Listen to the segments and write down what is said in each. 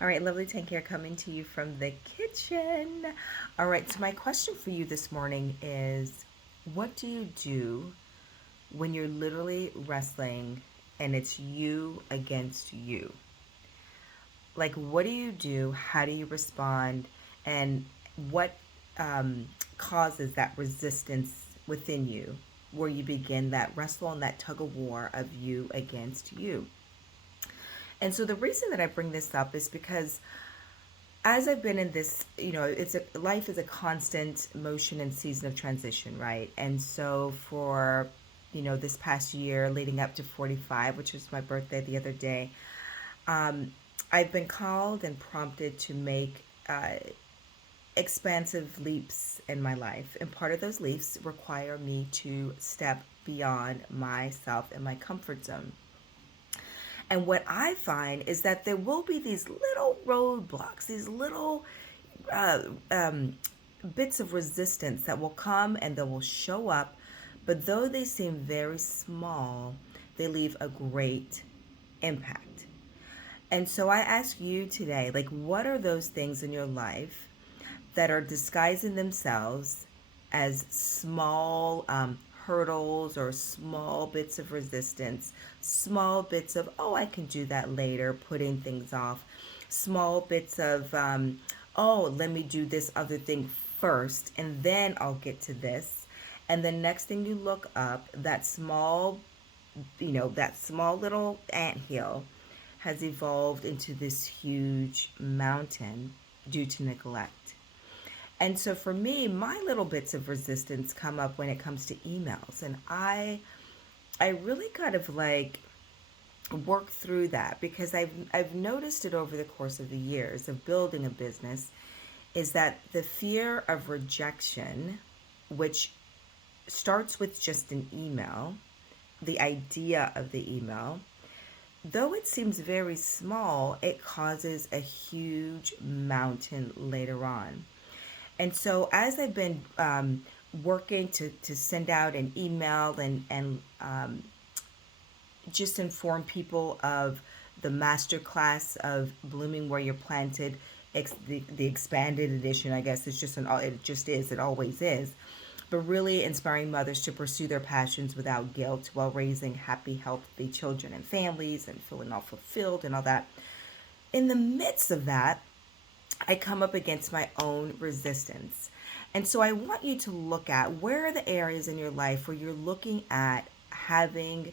All right, lovely Tank here coming to you from the kitchen. All right, so my question for you this morning is what do you do when you're literally wrestling and it's you against you? Like, what do you do? How do you respond? And what um, causes that resistance within you where you begin that wrestle and that tug of war of you against you? And so the reason that I bring this up is because as I've been in this, it's a life is a constant motion and season of transition, right? And so for this past year leading up to 45, which was my birthday the other day, um, I've been called and prompted to make expansive leaps in my life, and part of those leaps require me to step beyond myself and my comfort zone. And what I find is that there will be these little roadblocks, these little uh, um, bits of resistance that will come and that will show up. But though they seem very small, they leave a great impact. And so I ask you today, like, what are those things in your life that are disguising themselves as small hurdles or small bits of resistance, small bits of, oh, I can do that later, putting things off, small bits of, oh, let me do this other thing first and then I'll get to this. And the next thing you look up, that small little ant hill has evolved into this huge mountain due to neglect. And so for me, my little bits of resistance come up when it comes to emails. And I really kind of like work through that because I've noticed it over the course of the years of building a business is that the fear of rejection, which starts with just an email, the idea of the email, though it seems very small, it causes a huge mountain later on. And so as I've been working to send out an email and just inform people of the master class of Blooming Where You're Planted, the expanded edition, I guess it's just it just is, it always is. But really inspiring mothers to pursue their passions without guilt while raising happy, healthy children and families and feeling all fulfilled and all that. In the midst of that, I come up against my own resistance. And so I want you to look at where are the areas in your life where you're looking at having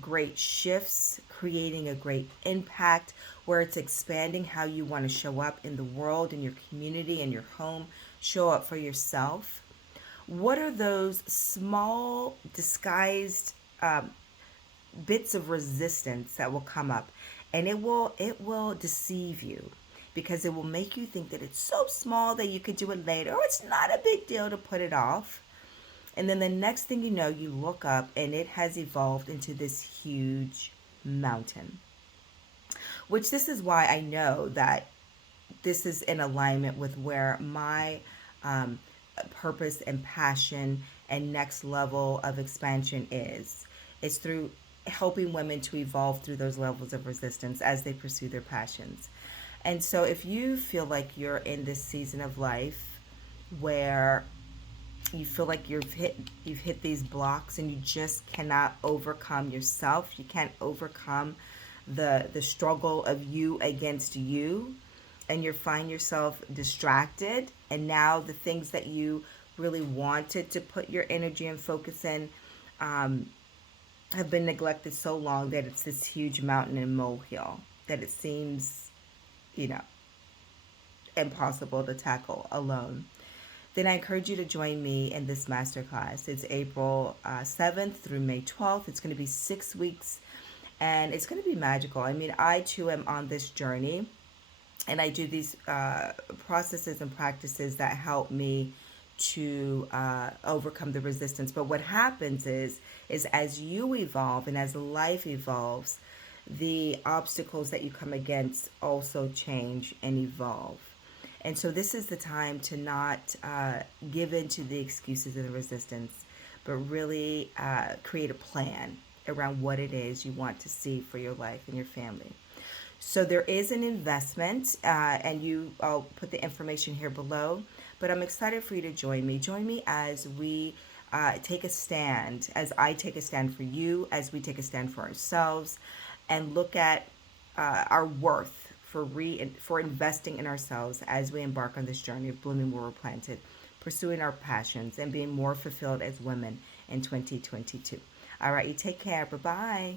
great shifts, creating a great impact, where it's expanding how you want to show up in the world, in your community, in your home, show up for yourself. What are those small, disguised bits of resistance that will come up, and it will deceive you because it will make you think that it's so small that you could do it later or it's not a big deal to put it off. And then the next thing you know, you look up and it has evolved into this huge mountain, which this is why I know that this is in alignment with where my um, purpose and passion and next level of expansion is. It's through helping women to evolve through those levels of resistance as they pursue their passions. And so if you feel like you're in this season of life where you feel like you've hit these blocks and you just cannot overcome yourself, you can't overcome the struggle of you against you, and you find yourself distracted, and now the things that you really wanted to put your energy and focus in um, have been neglected so long that it's this huge mountain and molehill that it seems, you know, impossible to tackle alone. Then I encourage you to join me in this masterclass. It's April 7th through May 12th. It's going to be 6 weeks and it's going to be magical. I mean, I too am on this journey and I do these processes and practices that help me to overcome the resistance. But what happens is as you evolve and as life evolves, the obstacles that you come against also change and evolve. And so this is the time to not give in to the excuses and the resistance, but really create a plan around what it is you want to see for your life and your family. So there is an investment, I'll put the information here below. But I'm excited for you to join me. Join me as we take a stand, as I take a stand for you, as we take a stand for ourselves, and look at our worth for investing in ourselves as we embark on this journey of blooming where we're planted, pursuing our passions, and being more fulfilled as women in 2022. All right, you take care. Bye bye.